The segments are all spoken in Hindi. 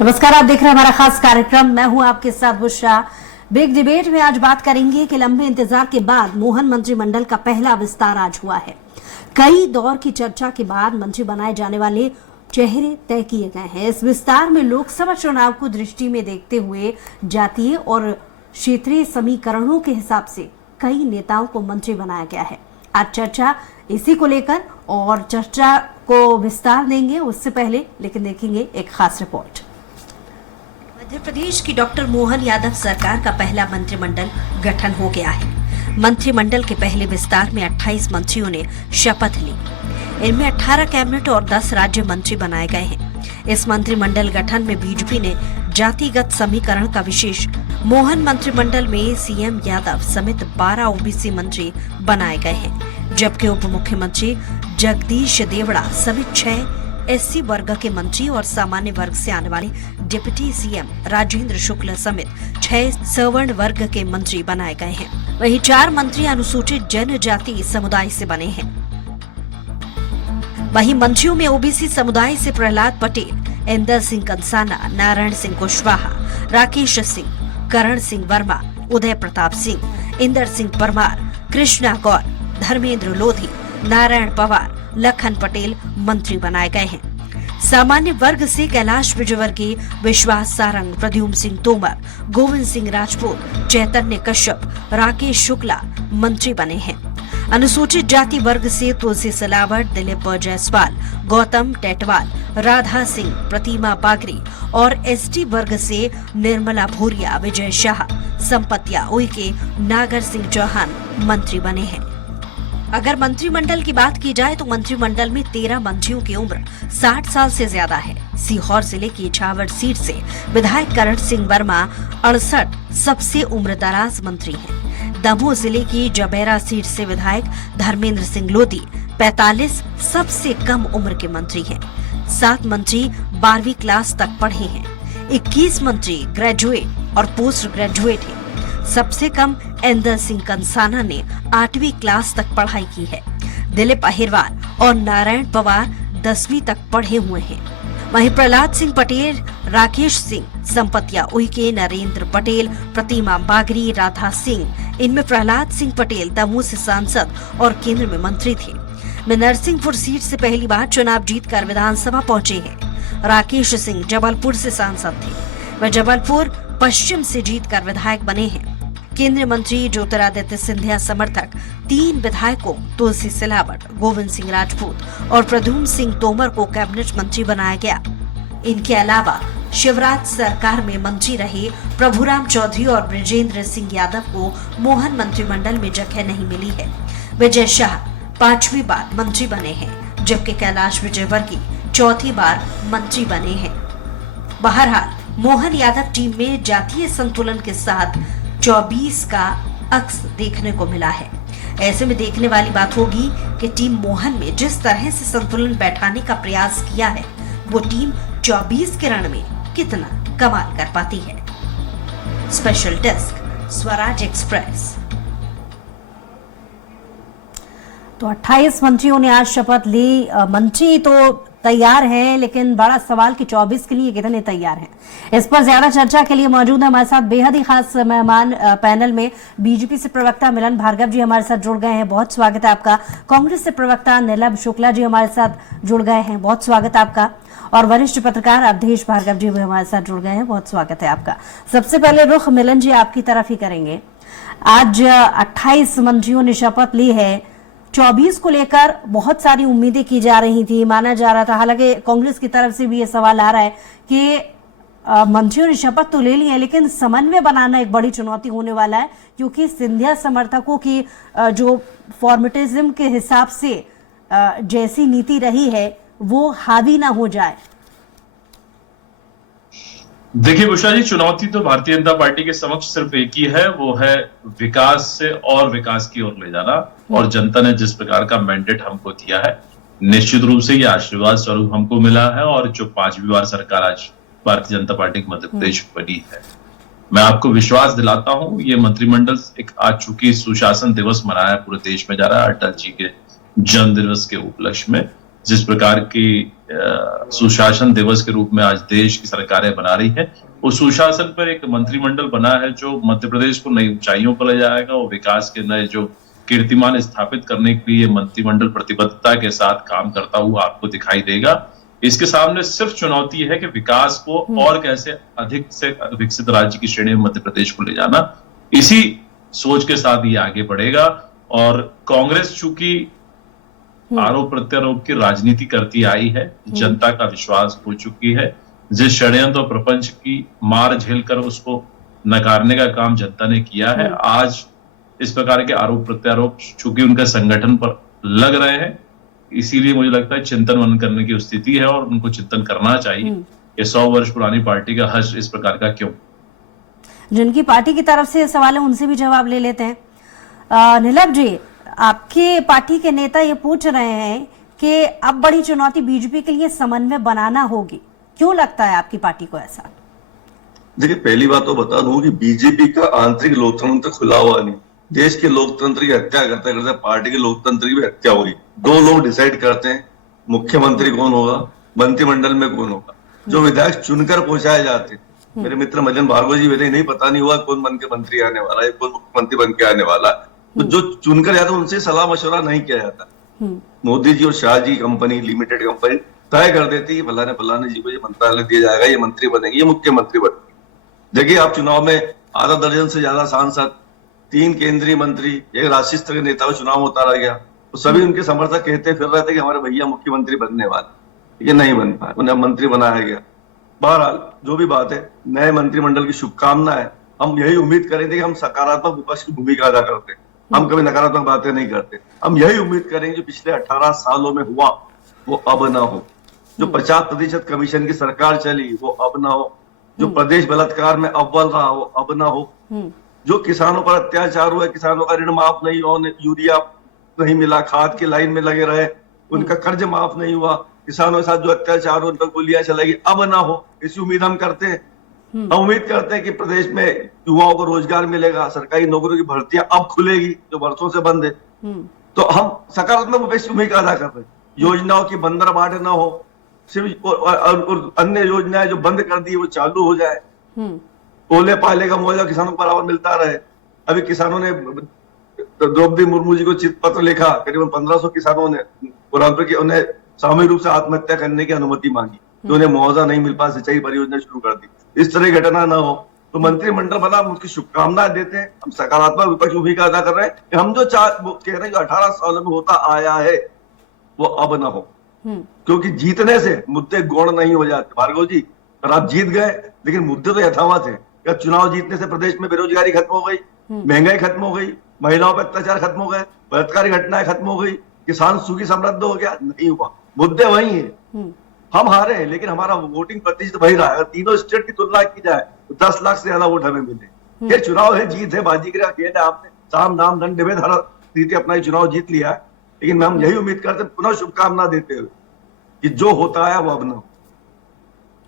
नमस्कार, आप देख रहे हैं हमारा खास कार्यक्रम। मैं हूं आपके साथ बुशरा। बिग डिबेट में आज बात करेंगे कि लंबे इंतजार के बाद मोहन मंत्रिमंडल का पहला विस्तार आज हुआ है। कई दौर की चर्चा के बाद मंत्री बनाए जाने वाले चेहरे तय किए गए हैं। इस विस्तार में लोकसभा चुनाव को दृष्टि में देखते हुए जातीय और क्षेत्रीय समीकरणों के हिसाब से कई नेताओं को मंत्री बनाया गया है। आज चर्चा इसी को लेकर और चर्चा को विस्तार देंगे। उससे पहले लेकिन देखेंगे एक खास रिपोर्ट। मध्य प्रदेश की डॉक्टर मोहन यादव सरकार का पहला मंत्रिमंडल गठन हो गया है। मंत्रिमंडल के पहले विस्तार में 28 मंत्रियों ने शपथ ली। इनमें 18 कैबिनेट और 10 राज्य मंत्री बनाए गए हैं। इस मंत्रिमंडल गठन में बीजेपी ने जातिगत समीकरण का विशेष। मोहन मंत्रिमंडल में सीएम यादव समेत 12 ओबीसी मंत्री बनाए गए हैं, जबकि उप मुख्यमंत्री जगदीश देवड़ा समेत 6 एससी वर्ग के मंत्री और सामान्य वर्ग से आने वाले डिप्टी सीएम राजेंद्र शुक्ल समेत 6 सवर्ण वर्ग के मंत्री बनाए गए हैं। वहीं 4 मंत्री अनुसूचित जनजाति समुदाय से बने हैं। वहीं मंत्रियों में ओबीसी समुदाय से प्रहलाद पटेल, इंदर सिंह कंसाना, नारायण सिंह कुशवाहा, राकेश सिंह, करण सिंह वर्मा, उदय प्रताप सिंह, इंदर सिंह परमार, कृष्णा गौर, धर्मेंद्र लोधी, नारायण पवार, लखन पटेल मंत्री बनाए गए हैं। सामान्य वर्ग से कैलाश विजयवर्गीय, विश्वास सारंग, प्रद्युम्न सिंह तोमर, गोविंद सिंह राजपूत, चैतन्य कश्यप, राकेश शुक्ला मंत्री बने हैं। अनुसूचित जाति वर्ग से तुलसी सिलावट, दिलीप जायसवाल, गौतम टेटवाल, राधा सिंह, प्रतिमा बागरी और एसटी वर्ग से निर्मला भूरिया, विजय शाह, संपत्या उइके, नागर सिंह चौहान मंत्री बने हैं। अगर मंत्रिमंडल की बात की जाए तो मंत्रिमंडल में 13 मंत्रियों की उम्र 60 साल से ज्यादा है। सीहोर जिले की इछावर सीट से विधायक करण सिंह वर्मा 68 सबसे उम्रदराज मंत्री हैं। दमोह जिले की जबेरा सीट से विधायक धर्मेंद्र सिंह लोधी 45 सबसे कम उम्र के मंत्री हैं। 7 मंत्री 12वीं क्लास तक पढ़े हैं। 21 मंत्री ग्रेजुएट और पोस्ट ग्रेजुएट हैं। सबसे कम इंदर सिंह कंसाना ने 8वीं क्लास तक पढ़ाई की है। दिलीप अहिरवार और नारायण पवार 10वीं तक पढ़े हुए हैं। वहीं प्रहलाद सिंह पटेल, राकेश सिंह, संपत्या उइके, नरेंद्र पटेल, प्रतिमा बागरी, राधा सिंह, इनमें प्रहलाद सिंह पटेल दमोह से सांसद और केंद्र में मंत्री थे। वे नरसिंहपुर सीट से पहली बार चुनाव जीतकर विधानसभा पहुंचे हैं। राकेश सिंह जबलपुर से सांसद थे। वे जबलपुर पश्चिम से जीतकर विधायक बने हैं। केंद्रीय मंत्री ज्योतिरादित्य सिंधिया समर्थक 3 विधायकों तुलसी सिलावट, गोविंद सिंह राजपूत और प्रद्युम्न सिंह तोमर को कैबिनेट मंत्री बनाया गया। इनके अलावा शिवराज सरकार में मंत्री रहे प्रभुराम चौधरी और ब्रजेंद्र सिंह यादव को मोहन मंत्रिमंडल में जगह नहीं मिली है। विजय शाह 5वीं बार मंत्री बने हैं, जबकि कैलाश विजयवर्गीय 4थी बार मंत्री बने हैं। बहरहाल मोहन यादव टीम में जातीय संतुलन के साथ 24 का अक्स देखने को मिला है। ऐसे में देखने वाली बात होगी कि टीम मोहन में जिस तरह से संतुलन बैठाने का प्रयास किया है, वो टीम 24 के रण में कितना कमाल कर पाती है। Special desk, Swaraj express. तो 28 मंत्रियों ने आज शपथ ली। मंत्री तो तैयार हैं, लेकिन बड़ा सवाल कि 24 के लिए कितने तैयार हैं। इस पर ज्यादा चर्चा के लिए मौजूद है हमारे साथ बेहद ही खास मेहमान। पैनल में बीजेपी से प्रवक्ता मिलन भार्गव जी हमारे साथ जुड़ गए हैं, बहुत स्वागत है आपका। कांग्रेस से प्रवक्ता नीलम शुक्ला जी हमारे साथ जुड़ गए हैं, बहुत स्वागत है आपका। और वरिष्ठ पत्रकार अवधेश भार्गव जी भी हमारे साथ जुड़ गए हैं, बहुत स्वागत है आपका। सबसे पहले रुख मिलन जी आपकी तरफ ही करेंगे। आज 28 मंत्रियों ने शपथ ली है। 24 को लेकर बहुत सारी उम्मीदें की जा रही थी, माना जा रहा था। हालांकि कांग्रेस की तरफ से भी ये सवाल आ रहा है कि मंत्रियों ने शपथ तो ले ली है, लेकिन समन्वय बनाना एक बड़ी चुनौती होने वाला है, क्योंकि सिंधिया समर्थकों की जो फॉर्मेटिज्म के हिसाब से जैसी नीति रही है वो हावी ना हो जाए। देखिए बुशरा जी, चुनौती तो भारतीय जनता पार्टी के समक्ष सिर्फ एक ही है, वो है विकास से और विकास की ओर ले जाना। और जनता ने जिस प्रकार का मैंडेट हमको दिया है, निश्चित रूप से ये आशीर्वाद स्वरूप हमको मिला है। और जो 5वीं बार सरकार आज भारतीय जनता पार्टी की मध्य प्रदेश में बनी है, मैं आपको विश्वास दिलाता हूं, ये मंत्रिमंडल एक आज चूंकि सुशासन दिवस मनाया पूरे देश में जा रहा है अटल जी के जन्म दिवस के उपलक्ष्य में, जिस प्रकार की सुशासन दिवस के रूप में आज देश की सरकारें बना रही है, उस सुशासन पर एक मंत्रिमंडल बना है जो मध्य प्रदेश को नई ऊंचाइयों पर ले जाएगा और विकास के नए जो कीर्तिमान स्थापित करने के लिए मंत्रिमंडल प्रतिबद्धता के साथ काम करता हुआ आपको दिखाई देगा। इसके सामने सिर्फ चुनौती है कि विकास को और कैसे अधिक से विकसित राज्य की श्रेणी में मध्य प्रदेश को ले जाना। इसी सोच के साथ ये आगे बढ़ेगा और कांग्रेस चूंकि आरोप प्रत्यारोप की राजनीति करती आई है, जनता का विश्वास हो चुकी है। जिस षड्यंत्र और प्रपंच की मार झेलकर उसको नकारने का काम जनता ने किया है, आज इस प्रकार के आरोप प्रत्यारोप चूंकि उनके संगठन पर लग रहे हैं, इसीलिए मुझे लगता है चिंतन मनन करने की स्थिति है और उनको चिंतन करना चाहिए कि 100 वर्ष पुरानी पार्टी का हर्ष इस प्रकार का क्यों। जिनकी पार्टी की तरफ से सवाल है उनसे भी जवाब ले लेते हैं। नीलम जी, आपके पार्टी के नेता ये पूछ रहे हैं कि अब बड़ी चुनौती बीजेपी के लिए समन्वय बनाना होगी, क्यों लगता है आपकी पार्टी को ऐसा? देखिए, पहली बात तो बता दूं कि बीजेपी का आंतरिक लोकतंत्र खुला हुआ नहीं। देश के लोकतंत्र की हत्या करते करते पार्टी के लोकतंत्र की भी हत्या हुई। 2 लोग डिसाइड करते हैं मुख्यमंत्री कौन होगा, मंत्रिमंडल में कौन होगा। जो विधायक चुनकर पहुंचाए जाते हैं, मेरे मित्र मदन भार्गव जी बोले नहीं पता नहीं हुआ कौन बन के मंत्री आने वाला है, कौन मुख्यमंत्री बन के आने वाला। तो जो चुनकर जाते उनसे सलाह मशवरा नहीं किया जाता। मोदी जी और Shah ji company limited company तय कर देती है फलाने जी को ये मंत्रालय दिया जाएगा, ये मंत्री बनेंगे, ये मुख्यमंत्री बनेंगे। देखिए, आप चुनाव में आधा दर्जन से ज्यादा सांसद, 3 केंद्रीय मंत्री, एक राष्ट्रीय स्तर के नेता को चुनाव में उतारा गया, तो सभी उनके समर्थक कहते फिर रहे थे कि हमारे भैया मुख्यमंत्री बनने वाले, ये नहीं बन पाए, उन्हें मंत्री बनाया गया। बहरहाल जो भी बात है, नए मंत्रिमंडल की शुभकामना है। हम यही उम्मीद करेंगे कि हम सकारात्मक विपक्ष की भूमिका अदा करते हैं, हम कभी नकारात्मक बातें नहीं करते। हम यही उम्मीद करेंगे जो पिछले 18 सालों में हुआ वो अब ना हो। जो 50% कमीशन की सरकार चली वो अब ना हो। जो प्रदेश बलात्कार में अव्वल रहा वो अब ना हो। जो किसानों पर अत्याचार हुआ, किसानों का ऋण माफ नहीं हुआ, यूरिया नहीं मिला, खाद की लाइन में लगे रहे, उनका कर्ज माफ नहीं हुआ, किसानों के साथ जो अत्याचार हुआ उन पर गोलियां चलेगी, अब ना हो, ऐसी उम्मीद हम करते हैं। हम उम्मीद करते हैं कि प्रदेश में युवाओं को रोजगार मिलेगा, सरकारी नौकरियों की भर्तियां अब खुलेगी जो वर्षों से बंद है। तो हम सकारात्मक विपक्ष की भूमिका अदा कर रहे हैं। योजनाओं की बंदरबाट ना हो, सिर्फ और अन्य योजनाएं जो बंद कर दी वो चालू हो जाए। ओले पाले का मुआवजा किसानों को बराबर मिलता रहे। अभी किसानों ने द्रौपदी मुर्मू जी को चिट पत्र लिखा, करीबन 1500 किसानों ने उन्हें सामूहिक रूप से आत्महत्या करने की अनुमति मांगी, तो उन्हें मुआवजा नहीं मिल पाया, सिंचाई परियोजना शुरू कर दी। इस तरह की घटना ना हो, तो मंत्रिमंडल बना, हम उसकी शुभकामनाएं देते हैं। हम सकारात्मक विपक्ष भूमिका अदा कर रहे हैं कि हम जो कह रहे हैं जो 18 सालों में होता आया है वो अब ना हो, क्योंकि जीतने से मुद्दे गौण नहीं हो जाते। भार्गव जी, अगर आप जीत गए लेकिन मुद्दे तो यथावत है। क्या चुनाव जीतने से प्रदेश में बेरोजगारी खत्म हो गई, महंगाई खत्म हो गई, महिलाओं पर अत्याचार खत्म हो गए, बलात्कारी घटनाएं खत्म हो गई, किसान सुखी समृद्ध हो गया? नहीं हुआ। मुद्दे वही है। हम हारे हैं लेकिन हमारा वोटिंग प्रतिशत वही रहा है। अगर तीनों स्टेट की तुलना की जाए तो 10 लाख से ज्यादा वोट हमें मिले। ये चुनाव है, जीत है, बाजीगरी खेल है। आपने साम दाम दंड भेद हर रीति अपना चुनाव जीत लिया है, लेकिन हम यही उम्मीद करते हैं, पुनः शुभकामना देते हुए, कि जो होता है वो अब ना हो।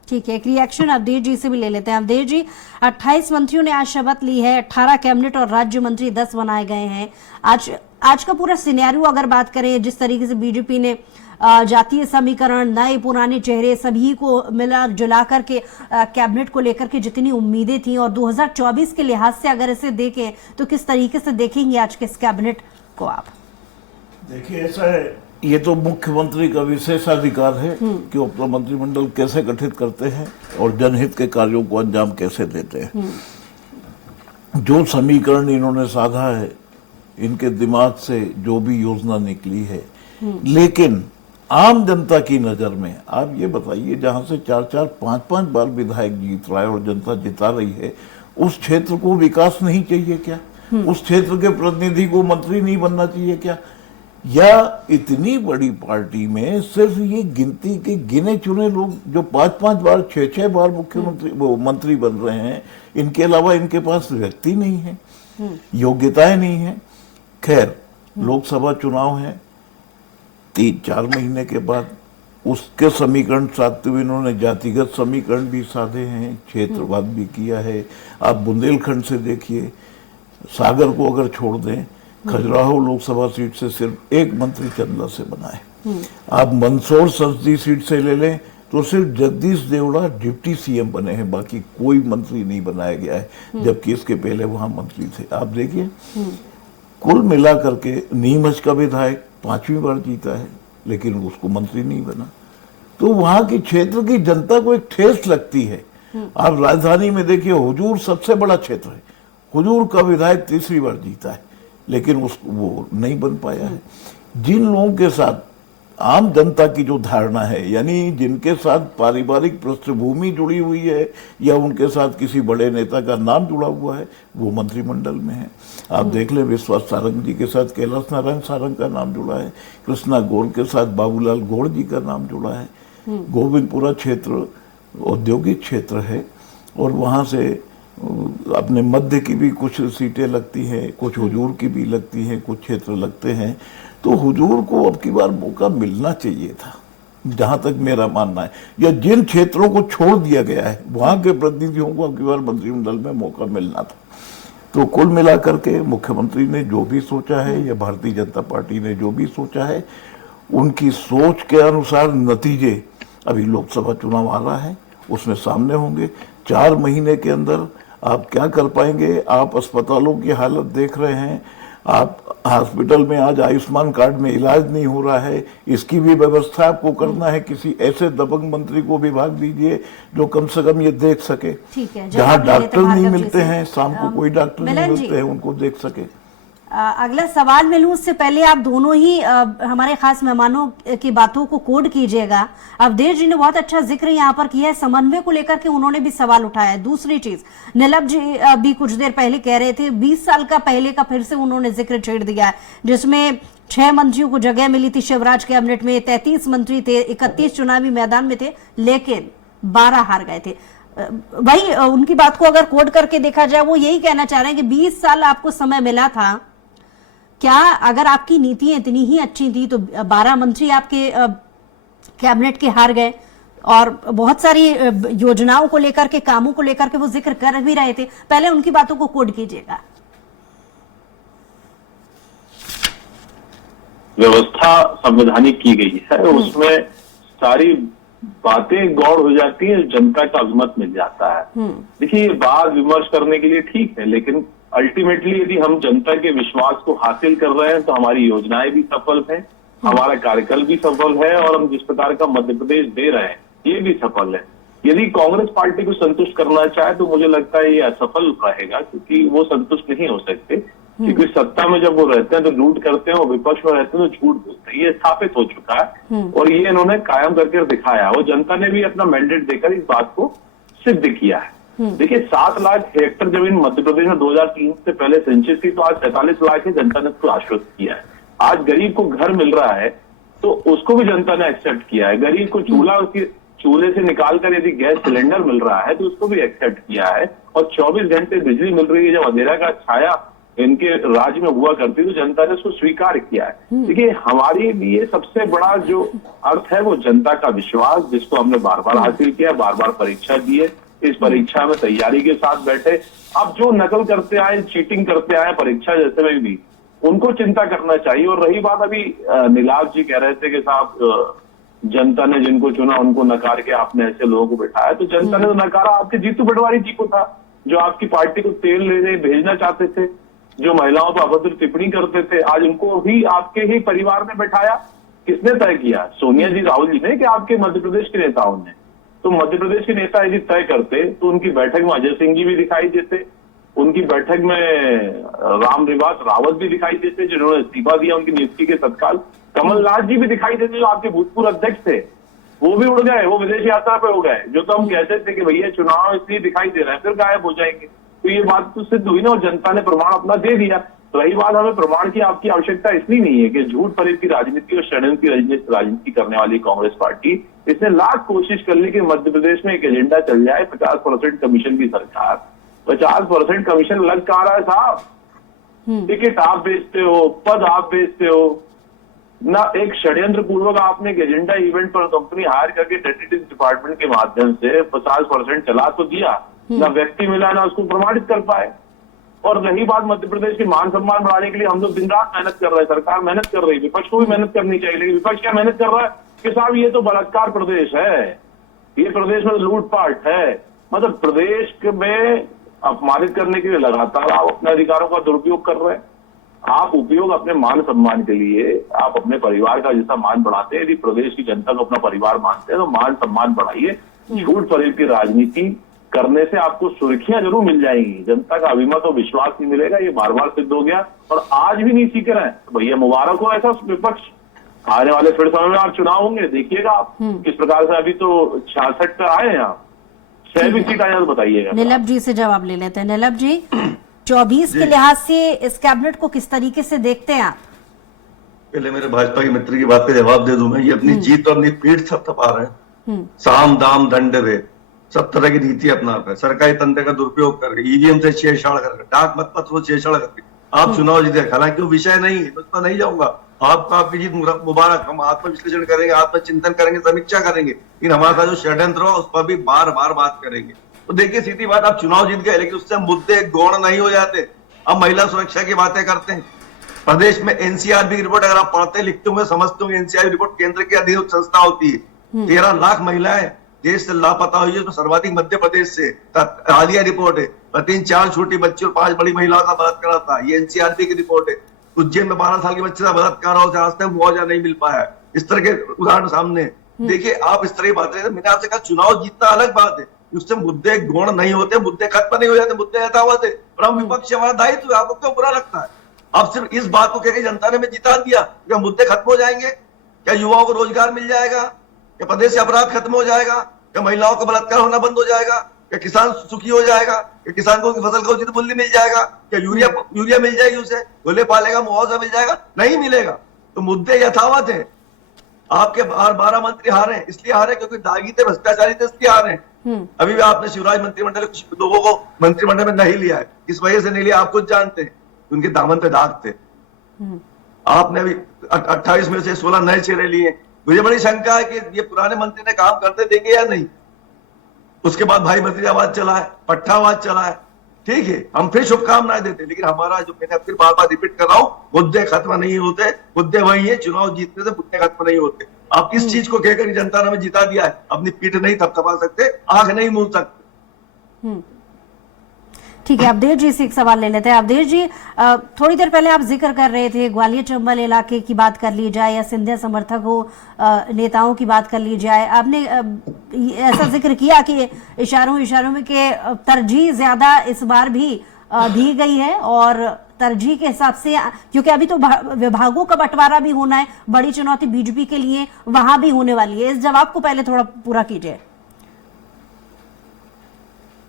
ठीक है, एक रिएक्शन अवधेश जी से भी ले लेते हैं। अवधेश जी, 28 मंत्रियों ने आज शपथ ली है, 18 कैबिनेट और राज्य मंत्री 10 बनाए गए हैं। आज का पूरा सिनेरियो अगर बात करें, जिस तरीके से बीजेपी ने जातीय समीकरण, नए पुराने चेहरे सभी को मिला जुला करके कैबिनेट को लेकर के जितनी उम्मीदें थी, और 2024 के लिहाज से अगर इसे देखें तो किस तरीके से देखेंगे आज के इस कैबिनेट को आप? देखिए, ऐसा है, ये तो मुख्यमंत्री का विशेषाधिकार है कि वो अपना मंत्रिमंडल कैसे गठित करते हैं और जनहित के कार्यों को अंजाम कैसे देते हैं। जो समीकरण इन्होंने साधा है, इनके दिमाग से जो भी योजना निकली है, लेकिन आम जनता की नजर में आप ये बताइए, जहां से 4-4, 5-5 बार विधायक जीत रहा है और जनता जिता रही है, उस क्षेत्र को विकास नहीं चाहिए क्या? उस क्षेत्र के प्रतिनिधि को मंत्री नहीं बनना चाहिए क्या? या इतनी बड़ी पार्टी में सिर्फ ये गिनती के गिने चुने लोग जो 5-5 बार, 6-6 बार मुख्यमंत्री वो मंत्री बन रहे हैं, इनके अलावा इनके पास व्यक्ति नहीं है, योग्यताएं नहीं है। खैर, लोकसभा चुनाव है, 3-4 महीने के बाद उसके समीकरण साधते हुए इन्होंने जातिगत समीकरण भी साधे हैं, क्षेत्रवाद भी किया है। आप बुंदेलखंड से देखिए, सागर को अगर छोड़ दें, खजुराहो लोकसभा सीट से सिर्फ एक मंत्री चंदा से बना है। आप मंदसौर संसदीय सीट से ले लें तो सिर्फ जगदीश देवड़ा डिप्टी सीएम बने हैं, बाकी कोई मंत्री नहीं बनाया गया है, जबकि इसके पहले वहां मंत्री थे। आप देखिए कुल मिलाकर के नीमच का विधायक 5वीं बार जीता है, लेकिन उसको मंत्री नहीं बना। तो वहां की क्षेत्र की जनता को एक ठेस लगती है। आप राजधानी में देखिए, हुजूर सबसे बड़ा क्षेत्र है, हुजूर का विधायक 3री बार जीता है, लेकिन वो नहीं बन पाया है। जिन लोगों के साथ आम जनता की जो धारणा है, यानी जिनके साथ पारिवारिक पृष्ठभूमि जुड़ी हुई है या उनके साथ किसी बड़े नेता का नाम जुड़ा हुआ है, वो मंत्रिमंडल में है। आप देख लें, विश्वास सारंग जी के साथ कैलाश नारायण सारंग का नाम जुड़ा है, कृष्णा गौड़ के साथ बाबूलाल गौड़ जी का नाम जुड़ा है। गोविंदपुरा क्षेत्र औद्योगिक क्षेत्र है और वहां से अपने मध्य की भी कुछ सीटें लगती हैं, कुछ हुजूर की भी लगती हैं, कुछ क्षेत्र लगते हैं। तो हुजूर को अब की बार मौका मिलना चाहिए था, जहां तक मेरा मानना है। या जिन क्षेत्रों को छोड़ दिया गया है वहां के प्रतिनिधियों को अब की बार मंत्रिमंडल में मौका मिलना था। तो कुल मिलाकर के मुख्यमंत्री ने जो भी सोचा है या भारतीय जनता पार्टी ने जो भी सोचा है, उनकी सोच के अनुसार नतीजे अभी लोकसभा चुनाव आ रहा है उसमें सामने होंगे। 4 महीने के अंदर आप क्या कर पाएंगे? आप अस्पतालों की हालत देख रहे हैं, आप हॉस्पिटल में आज आयुष्मान कार्ड में इलाज नहीं हो रहा है, इसकी भी व्यवस्था आपको करना है। किसी ऐसे दबंग मंत्री को विभाग दीजिए जो कम से कम ये देख सके, जहां डॉक्टर नहीं मिलते हैं, शाम को कोई डॉक्टर नहीं मिलते हैं, उनको देख सके। अगला सवाल मैं लूं उससे पहले आप दोनों ही हमारे खास मेहमानों की बातों को कोड कीजिएगा। अवधेश जी ने बहुत अच्छा जिक्र यहाँ पर किया है, समन्वय को लेकर के उन्होंने भी सवाल उठाया है। दूसरी चीज, नीलम जी भी कुछ देर पहले कह रहे थे 20 साल का पहले का फिर से उन्होंने जिक्र छेड़ दिया है, जिसमें 6 मंत्रियों को जगह मिली थी शिवराज कैबिनेट में, 33 मंत्री थे, 31 चुनावी मैदान में थे, लेकिन 12 हार गए थे। वही उनकी बात को अगर कोड करके देखा जाए, वो यही कहना चाह रहे हैं कि 20 साल आपको समय मिला था, क्या अगर आपकी नीतियां इतनी ही अच्छी थी तो 12 मंत्री आपके कैबिनेट के हार गए। और बहुत सारी योजनाओं को लेकर के, कामों को लेकर के वो जिक्र कर भी रहे थे। पहले उनकी बातों को कोड कीजिएगा। व्यवस्था संवैधानिक की गई है, उसमें सारी बातें गौड़ हो जाती है, जनता का अभिमत मिल जाता है। देखिए, बात विमर्श करने के लिए ठीक है, लेकिन अल्टीमेटली यदि हम जनता के विश्वास को हासिल कर रहे हैं तो हमारी योजनाएं भी सफल हैं, हमारा कार्यकाल भी सफल है, और हम जिस प्रकार का मध्य प्रदेश दे रहे हैं ये भी सफल है। यदि कांग्रेस पार्टी को संतुष्ट करना चाहे तो मुझे लगता है ये असफल रहेगा, क्योंकि वो संतुष्ट नहीं हो सकते। क्योंकि सत्ता में जब वो रहते हैं तो लूट करते हैं, और विपक्ष में रहते हैं तो झूठ बोलते हैं। ये स्थापित हो चुका है और ये इन्होंने कायम करके दिखाया, और जनता ने भी अपना मैंडेट देकर इस बात को सिद्ध किया है। देखिए, 7 लाख हेक्टेयर जमीन मध्य प्रदेश में 2003 से पहले सेंसस की, तो आज 47 लाख है। जनता ने उसको आश्वस्त किया है। आज गरीब को घर मिल रहा है तो उसको भी जनता ने एक्सेप्ट किया है। गरीब को चूल्हा, उसके चूल्हे से निकालकर यदि गैस सिलेंडर मिल रहा है तो उसको भी एक्सेप्ट किया है। और 24 घंटे बिजली मिल रही है, जब अंधेरा का छाया इनके राज्य में हुआ करती तो जनता ने उसको स्वीकार किया है। देखिए, हमारे लिए सबसे बड़ा जो अर्थ है वो जनता का विश्वास, जिसको हमने बार बार हासिल किया, बार बार परीक्षा दी है। इस परीक्षा में तैयारी के साथ बैठे। अब जो नकल करते आए, चीटिंग करते आए परीक्षा जैसे में भी, उनको चिंता करना चाहिए। और रही बात, अभी नीलाभ जी कह रहे थे कि साहब जनता ने जिनको चुना उनको नकार के आपने ऐसे लोगों को बिठाया, तो जनता ने तो नकारा आपके जीतू पटवारी जी को था, जो आपकी पार्टी को तेल लेने भेजना चाहते थे, जो महिलाओं पर अभद्र टिप्पणी करते थे। आज उनको भी आपके ही परिवार ने बैठाया। किसने तय किया? सोनिया जी, राहुल जी ने, कि आपके मध्य प्रदेश के नेताओं ने? तो मध्य प्रदेश के नेता यदि तय करते तो उनकी बैठक में अजय सिंह जी भी दिखाई देते, उनकी बैठक में रामनिवास रावत भी दिखाई देते, जिन्होंने इस्तीफा दिया उनकी नियुक्ति के तत्काल। कमलनाथ जी भी दिखाई देते, जो आपके भूतपूर्व अध्यक्ष थे, वो भी उड़ गए, वो विदेश यात्रा पे हो गए। जो तो हम कहते थे कि भैया चुनाव इसलिए दिखाई दे रहा है, फिर गायब हो जाएंगे। तो ये बात तो सिद्ध हुई ना, और जनता ने प्रमाण अपना दे दिया। रही बात, हमें प्रमाण की आपकी आवश्यकता इसलिए नहीं है कि झूठ फरेब की राजनीति और षड्यंत्र की राजनीति करने वाली कांग्रेस पार्टी, इसने लाख कोशिश कर ली कि मध्य प्रदेश में एक एजेंडा चल जाए, 50% कमीशन की सरकार। 50% कमीशन लग कहाँ रहा है साहब? टिकट आप बेचते हो, पद आप बेचते हो ना। एक षड्यंत्र पूर्वक आपने एक एजेंडा इवेंट पर कंपनी हायर करके टेक्निकल डिपार्टमेंट के माध्यम से 50% चला तो दिया, ना व्यक्ति मिला, ना उसको प्रमाणित कर पाए। और रही बात मध्य प्रदेश की मान सम्मान बढ़ाने के लिए हम लोग दिन रात मेहनत कर रहे हैं, सरकार मेहनत कर रही है, विपक्ष को भी मेहनत करनी चाहिए, लेकिन विपक्ष क्या मेहनत कर रहा है कि साहब ये तो बलात्कार प्रदेश है, ये प्रदेश में लूटपाट है। मतलब प्रदेश में अपमानित करने के लिए लगातार आप अपने अधिकारों का दुरुपयोग कर रहे हैं। आप उपयोग अपने मान सम्मान के लिए, आप अपने परिवार का जैसा मान बढ़ाते हैं, यदि प्रदेश की जनता को अपना परिवार मानते हैं तो मान सम्मान बढ़ाइए। झूठ फरेब की राजनीति करने से आपको सुर्खियां जरूर मिल जाएंगी, जनता का अभिमत और विश्वास नहीं मिलेगा, ये बार बार सिद्ध हो गया और आज भी नहीं सीख रहे हैं। तो भैया मुबारक हो ऐसा विपक्ष। आने वाले फिर समय में आप चुनाव होंगे, देखिएगा आप किस प्रकार से। अभी तो 66 पे आए हैं आप, 6 भी सीट आए तो बताइएगा। नीलम जी से जवाब ले लेते हैं। नीलम जी, 24 के लिहाज से इस कैबिनेट को किस तरीके से देखते हैं आप? पहले मेरे भाजपा के मित्र की बात का जवाब दे दूं मैं। ये अपनी जीत और अपनी पीठ थपथपा रहे हैं। साम दाम दंड भेद सब तरह की नीति अपना है, सरकारी तंत्र का दुरुपयोग करके, ईवीएम से छेड़छाड़ करके, डाक मतपत्र से छेड़छाड़ करके आप चुनाव जीते। हालांकि वो विषय नहीं है, उस पर नहीं जाऊंगा। आपको आपकी जीत मुबारक। हम आत्म विश्लेषण करेंगे, आत्मचिंतन करेंगे, समीक्षा करेंगे, लेकिन हमारे साथ जो षड्यंत्र हो उस पर भी बार बार बात करेंगे। तो देखिए सीधी बात, आप चुनाव जीत गए लेकिन उससे मुद्दे गौण नहीं हो जाते। अब महिला सुरक्षा की बातें करते हैं। प्रदेश में एनसीआरबी की रिपोर्ट अगर आप पढ़ते लिखते होंगे समझते होंगे, एनसीआरबी रिपोर्ट केंद्र की अधीन संस्था होती है। 13 लाख महिलाएं देश से लापता हुई है, तो सर्वाधिक मध्य प्रदेश से। हालिया रिपोर्ट है, 3-4 छोटी बच्ची और 5 बड़ी महिलाओं का बलात्कार था, ये एनसीआरबी की रिपोर्ट है। उज्जैन में 12 साल के बच्चे का बलात्कार हो, आज तक मुआवजा नहीं मिल पाया। इस तरह के उदाहरण सामने। देखिए आप इस तरह की बात रहे, मैंने आपसे कहा चुनाव जीतना अलग बात है, उससे मुद्दे गौण नहीं होते, मुद्दे खत्म नहीं हो जाते, मुद्दे यथावत है। और हम विपक्ष हमारा दायित्व है, आपको क्यों बुरा लगता है? आप सिर्फ इस बात को कहकर जनता ने हमें जिता दिया, क्या मुद्दे खत्म हो जाएंगे? क्या युवाओं को रोजगार मिल जाएगा? क्या प्रदेश से अपराध खत्म हो जाएगा? क्या महिलाओं का बलात्कार होना बंद हो जाएगा? क्या किसान सुखी हो जाएगा? क्या किसान को फसल का उचित मूल्य मिल जाएगा? क्या यूरिया मिल जाएगी उसे? गोले पालेगा, मुआवजा मिल जाएगा? नहीं मिलेगा। तो मुद्दे यथावत है। आपके 12 मंत्री हारे, इसलिए हारे क्योंकि दागी थे, भ्रष्टाचारी थे, इसलिए हारे। अभी भी आपने शिवराज मंत्रिमंडल कुछ लोगों को मंत्रिमंडल में नहीं लिया है, इस वजह से नहीं लिया, आप खुद जानते हैं, उनके दामन पे दाग थे। आपने अभी 28 में से 16 नए चेहरे लिए। मुझे बड़ी शंका है कि ये पुराने मंत्री ने काम करते देंगे या नहीं। उसके बाद भाई भतीजावाद चला है, पट्टावाद चला है, ठीक है, हम फिर शुभकामनाएं देते, लेकिन हमारा जो मैंने फिर बार बार रिपीट कर रहा हूं, मुद्दे खत्म नहीं होते, मुद्दे वही है, चुनाव जीतने से मुद्दे खत्म नहीं होते। आप किस चीज को कहकर जनता ने हमें जिता दिया है? अपनी पीठ नहीं थपथपा सकते, आंख नहीं मूंद सकते। ठीक है, अवधेश जी से एक सवाल ले लेते हैं। अवधेश जी, थोड़ी देर पहले आप जिक्र कर रहे थे, ग्वालियर चंबल इलाके की बात कर ली जाए या सिंधिया समर्थकों नेताओं की बात कर ली जाए, आपने ऐसा जिक्र किया कि इशारों में के तरजीह ज्यादा इस बार भी दी गई है और तरजीह के हिसाब से, क्योंकि अभी तो विभागों का बंटवारा भी होना है, बड़ी चुनौती बीजेपी के लिए वहां भी होने वाली है। इस जवाब को पहले थोड़ा पूरा कीजिए।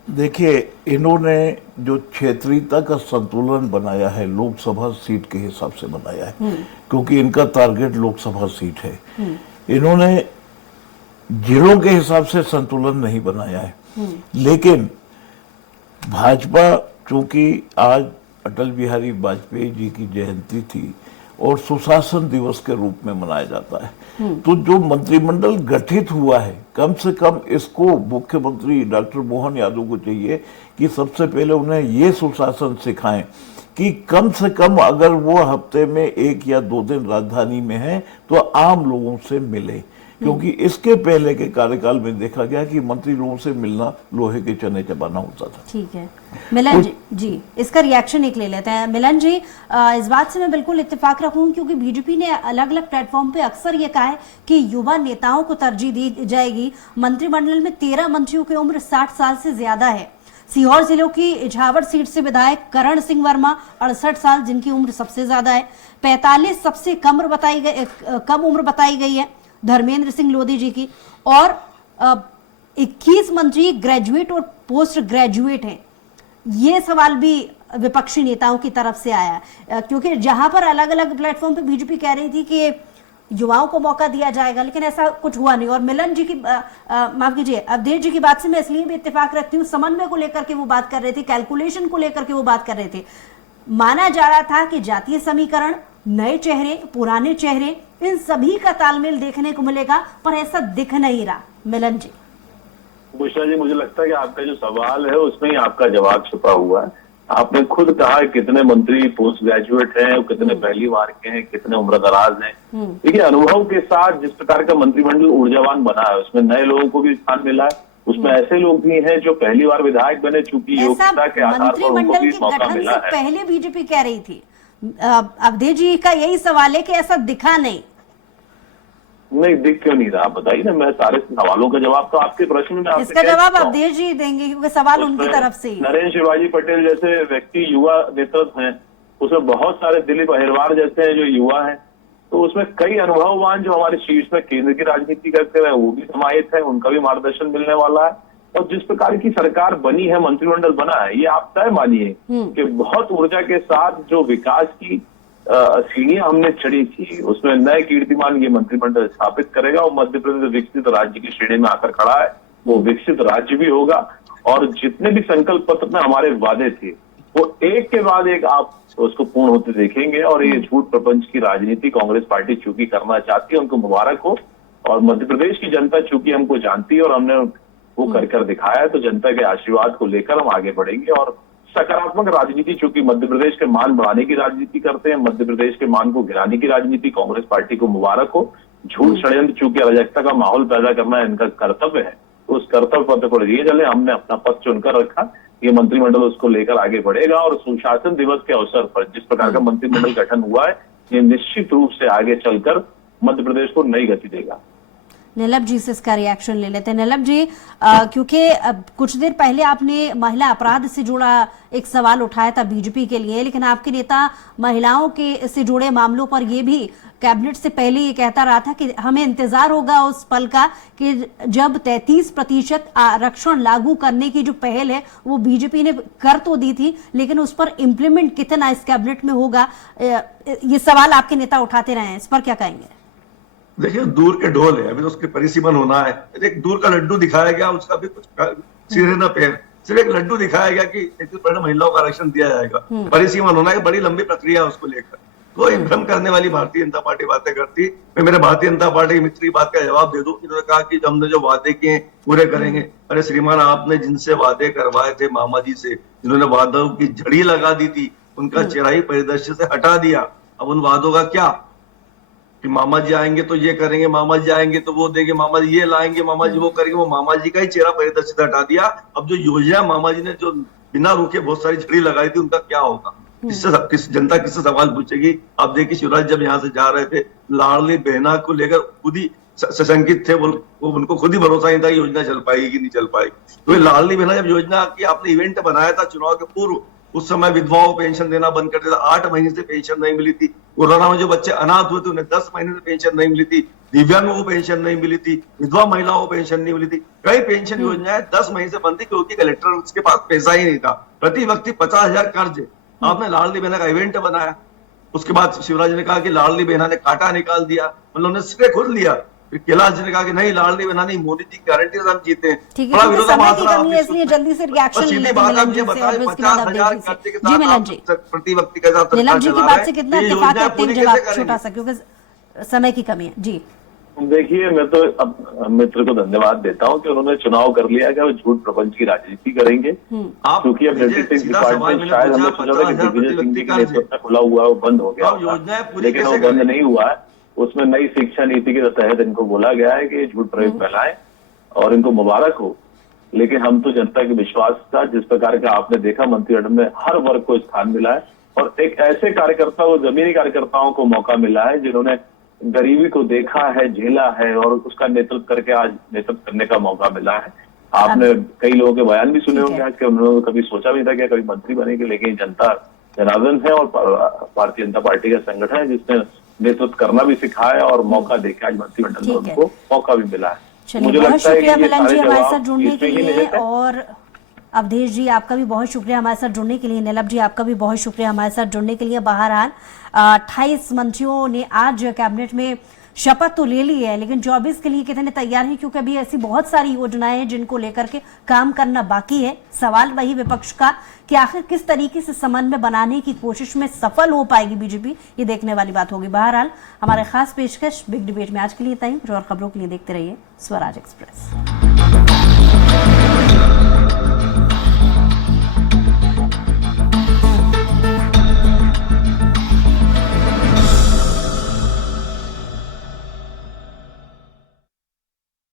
देखिए, इन्होंने जो क्षेत्रीयता का संतुलन बनाया है लोकसभा सीट के हिसाब से बनाया है, क्योंकि इनका टारगेट लोकसभा सीट है। इन्होंने जिलों के हिसाब से संतुलन नहीं बनाया है। लेकिन भाजपा, चूंकि आज अटल बिहारी वाजपेयी जी की जयंती थी और सुशासन दिवस के रूप में मनाया जाता है, तो जो मंत्रिमंडल गठित हुआ है, कम से कम इसको मुख्यमंत्री डॉक्टर मोहन यादव को चाहिए कि सबसे पहले उन्हें ये सुशासन सिखाएं कि कम से कम अगर वो हफ्ते में 1 या 2 दिन राजधानी में है तो आम लोगों से मिले, क्योंकि इसके पहले के कार्यकाल में देखा गया कि मंत्री लोगों से मिलना लोहे के चने चबाना होता था। ठीक है, मिलन जी इसका रिएक्शन एक ले लेते हैं। मिलन जी, इस बात से मैं बिल्कुल इत्तेफाक रखूं, क्योंकि बीजेपी ने अलग अलग प्लेटफॉर्म पे अक्सर ये कहा है कि युवा नेताओं को तरजीह दी जाएगी। मंत्रिमंडल में 13 मंत्रियों की उम्र 60 साल से ज्यादा है। सीहोर जिलों की इछावर सीट से विधायक करण सिंह वर्मा 68 साल, जिनकी उम्र सबसे ज्यादा है। 45 सबसे कम उम्र बताई गई है धर्मेंद्र सिंह लोधी जी की, और 21 मंत्री ग्रेजुएट और पोस्ट ग्रेजुएट हैं। ये सवाल भी विपक्षी नेताओं की तरफ से आया, क्योंकि जहां पर अलग अलग प्लेटफॉर्म पे बीजेपी कह रही थी कि युवाओं को मौका दिया जाएगा, लेकिन ऐसा कुछ हुआ नहीं। और मिलन जी की माफ कीजिए, अवधेश जी की बात से मैं इसलिए भी इत्तेफाक रखती हूँ, समन्वय को लेकर के वो बात कर रहे थे, कैलकुलेशन को लेकर के वो बात कर रहे थे। माना जा रहा था कि जातीय समीकरण, नए चेहरे, पुराने चेहरे, इन सभी का तालमेल देखने को मिलेगा, पर ऐसा दिख नहीं रहा। मिलन जी। बुशरा जी, मुझे लगता है कि आपका जो सवाल है उसमें ही आपका जवाब छुपा हुआ है। आपने खुद कहा कितने मंत्री पोस्ट ग्रेजुएट हैं, कितने पहली बार के हैं, कितने उम्र दराज हैं। देखिए, अनुभव के साथ जिस प्रकार का मंत्रिमंडल ऊर्जावान बना है, उसमें नए लोगों को भी स्थान मिला है, उसमें ऐसे लोग भी हैं जो पहली बार विधायक बने, चूंकि योग्यता के आधार पर उनको भी मौका मिला है। पहले बीजेपी कह रही थी, अवधेश जी का यही सवाल है कि ऐसा दिखा नहीं दिख क्यों नहीं रहा, आप बताइए ना। मैं सारे सवालों का जवाब तो आपके प्रश्न में इसका जवाब अवधेश जी देंगे, क्योंकि सवाल उनकी तरफ से ही। नरेंद्र शिवाजी पटेल जैसे व्यक्ति युवा नेतृत्व हैं, उसमें बहुत सारे दिलीप अहिरवार जैसे हैं जो युवा हैं, तो उसमें कई अनुभववान जो हमारे शीर्ष में केंद्र की राजनीति करते हुए वो भी समाहित है, उनका भी मार्गदर्शन मिलने वाला है। और जिस प्रकार की सरकार बनी है, मंत्रिमंडल बना है, ये आप तय मानिए कि बहुत ऊर्जा के साथ जो विकास की सीढ़ियां हमने चढ़ी थी, उसमें नए कीर्तिमान ये मंत्रिमंडल स्थापित करेगा और मध्य प्रदेश विकसित राज्य की श्रेणी में आकर खड़ा है। वो विकसित राज्य भी होगा और जितने भी संकल्प पत्र में हमारे वादे थे वो एक के बाद एक आप उसको पूर्ण होते देखेंगे। और ये झूठ प्रपंच की राजनीति कांग्रेस पार्टी चूंकि करना चाहती है, उनको मुबारक हो। और मध्य प्रदेश की जनता चूंकि हमको जानती है और हमने वो कर दिखाया है, तो जनता के आशीर्वाद को लेकर हम आगे बढ़ेंगे। और सकारात्मक राजनीति, चूंकि मध्य प्रदेश के मान बढ़ाने की राजनीति करते हैं, मध्य प्रदेश के मान को गिराने की राजनीति, कांग्रेस पार्टी को मुबारक हो। झूठ षड्यंत्र, चूंकि अराजकता का माहौल पैदा करना इनका कर्तव्य है, तो उस कर्तव्य पथ पर लिए चले। हमने अपना पथ चुनकर रखा, ये मंत्रिमंडल उसको लेकर आगे बढ़ेगा। और सुशासन दिवस के अवसर पर जिस प्रकार का मंत्रिमंडल गठन हुआ है, ये निश्चित रूप से आगे चलकर मध्य प्रदेश को नई गति देगा। नीलम जी से इसका रिएक्शन ले लेते हैं। नीलम जी, क्योंकि कुछ देर पहले आपने महिला अपराध से जुड़ा एक सवाल उठाया था बीजेपी के लिए, लेकिन आपके नेता महिलाओं के से जुड़े मामलों पर ये भी कैबिनेट से पहले ये कहता रहा था कि हमें इंतजार होगा उस पल का कि जब 33% आरक्षण लागू करने की जो पहल है वो बीजेपी ने कर तो दी थी, लेकिन उस पर इम्प्लीमेंट कितना इस कैबिनेट में होगा, ये सवाल आपके नेता उठाते रहे हैं, इस पर क्या कहेंगे? देखिए, दूर के ढोल है, अभी तो उसके परिसीमन होना है। एक दूर का लड्डू दिखाया गया, उसका भी कुछ सिरे न पैर, सिर्फ एक लड्डू दिखाया गया कि 33% महिलाओं का आरक्षण दिया जाएगा। परिसीमन होना है, बड़ी लंबी प्रक्रिया है उसको लेकर। तो एक भ्रम करने वाली भारतीय जनता पार्टी बातें करती। मैं मेरे भारतीय जनता पार्टी के मित्र की बात का जवाब दे दूं। इन्होंने कहा कि हमने जो वादे किए पूरे करेंगे। अरे श्रीमान, आपने जिनसे वादे करवाए थे, मामा जी से, जिन्होंने वादों की झड़ी लगा दी थी, उनका चेहरा ही परिदृश्य से हटा दिया। अब उन वादों का क्या कि मामा जी आएंगे तो ये करेंगे, मामा जी आएंगे तो वो देंगे, मामा जी ये लाएंगे, मामा जी वो करेंगे, वो मामा जी का ही चेहरा परिदृश्य से हटा दिया। अब जो योजना मामा जी ने जो बिना रुके बहुत सारी झड़ी लगाई थी, उनका क्या होगा? किस जनता किससे सवाल पूछेगी? आप देखिए, शिवराज जब यहाँ से जा रहे थे, लाडली बहना को लेकर खुद ही सशंकित थे। वो उनको खुद ही भरोसा नहीं था कि योजना चल पाएगी कि नहीं चल पाएगी। तो लाडली बहना जब योजना की आपने इवेंट बनाया था चुनाव के पूर्व, उस समय विधवाओं को पेंशन देना बंद कर दिया था। 8 महीने से पेंशन नहीं मिली थी। कोरोना में जो बच्चे अनाथ हुए थे उन्हें 10 महीने से पेंशन नहीं मिली थी। दिव्यांगों को पेंशन नहीं मिली थी। विधवा महिलाओं को पेंशन नहीं मिली थी। कई पेंशन योजनाएं 10 महीने से बंद थी क्योंकि कलेक्टर के पास पैसा ही नहीं था। प्रति व्यक्ति 50,000 कर्ज। आपने लाडली बहना का इवेंट बनाया, उसके बाद शिवराज ने कहा कि लाडली बहना ने कांटा निकाल दिया, मतलब उन्होंने सिरे खुद लिया। फिर कैलाश जी ने कहा कि नहीं, लाडली बहना नहीं, मोदी जी की गारंटी से हम जीते हैं। बड़ा विरोधाभास रहा, इसलिए जल्दी से रिएक्शन सीधी बात आप ये बताएं, 50,000 खर्चे के साथ प्रति व्यक्ति के साथ नीलम जी की बात से कितना इत्तेफाक करते हैं? जवाब छोटा सा, क्योंकि समय की कमी है जी। देखिए, मैं तो अब मित्र को धन्यवाद देता हूँ कि उन्होंने चुनाव कर लिया कि वो झूठ प्रपंच की राजनीति करेंगे। क्योंकि अब डिपार्टमेंट शायद हमने सोचा था कि दिग्विजय सिंह जी के नेतृत्व में खुला हुआ वो बंद हो गया, लेकिन वो बंद नहीं हुआ है। उसमें नई शिक्षा नीति के तहत इनको बोला गया है कि झूठ प्रयोग फैलाएं और इनको मुबारक हो। लेकिन हम तो जनता के विश्वास था, जिस प्रकार का आपने देखा मंत्रिमंडल में हर वर्ग को स्थान मिला है और एक ऐसे कार्यकर्ता, वो जमीनी कार्यकर्ताओं को मौका मिला है जिन्होंने गरीबी को देखा है, झेला है और उसका नेतृत्व करके आज नेतृत्व करने का मौका मिला है। आपने कई लोगों के बयान भी सुने होंगे आज के, उन्होंने कभी सोचा नहीं था कि कभी मंत्री बनेंगे, लेकिन जनता जनार्दन है और भारतीय जनता पार्टी का संगठन है जिसने नेतृत्व करना भी सिखाया और मौका देके आज मंत्रिमंडल में उनको मौका भी मिला है। मुझे बहुत शुक्रिया मिलन जी हमारे साथ जुड़ने के लिए, और अवधेश जी आपका भी बहुत शुक्रिया हमारे साथ जुड़ने के लिए। नीलम जी आपका भी बहुत शुक्रिया हमारे साथ जुड़ने के लिए। बहरहाल 28 मंत्रियों ने आज कैबिनेट में शपथ तो ले ली है, लेकिन 24 के लिए कितने तैयार हैं, क्योंकि अभी ऐसी बहुत सारी योजनाएं हैं जिनको लेकर के काम करना बाकी है। सवाल वही विपक्ष का कि आखिर किस तरीके से समन्वय बनाने की कोशिश में सफल हो पाएगी बीजेपी, ये देखने वाली बात होगी। बहरहाल हमारे खास पेशकश बिग डिबेट में आज के लिए इतना ही। और खबरों के लिए देखते रहिए स्वराज एक्सप्रेस।